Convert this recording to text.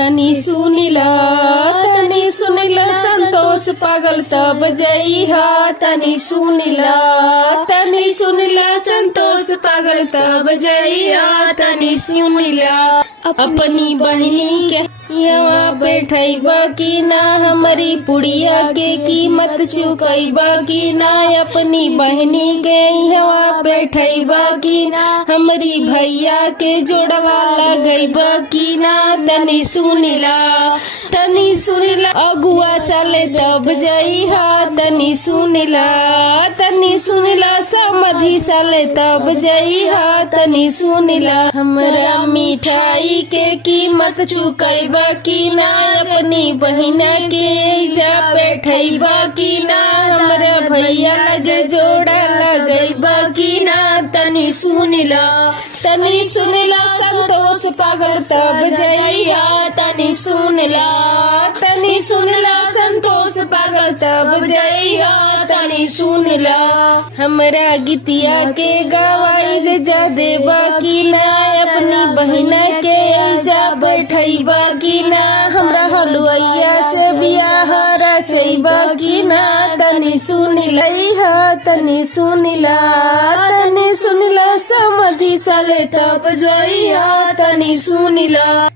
तनी सुनिला संतोष पागल तब जइहा। तनी सुनिला संतोष पागल तब जइहा। तनी सुनिला अपनी बहनी के यहाँ बैठैबा की ना, हमारी पुड़िया के कीमत चुकैबा की ना। अपनी बहनी के यहाँ बैठैबा की ना, हमारी भैया के जोड़वा लगैबा की ना। तनी सुनिला अगुआ साले तब जइहा। तनी सुनिला समधी साले तब जइहा। तनी सुनिला हमरा मिठाई के कीमत चुकैबा की ना, अपनी बहिना के जा बैठैबा की ना। हमरा भैया लगे जोड़ा लगैबा की ना। तनी सुनिला संतोष पागल तब जइहा। तनी सुनिला संतोष पागल तब जइहा। तनी सुनिला हमरा गीतिया के गवाई जा देबा की ना, अपनी बहिना के जा बैठैबा की ना। हमरा हलुआइया से बियाह रचैबा की ना। तनी सुनिला समधी साले तब जइहा। तनी सुनिला।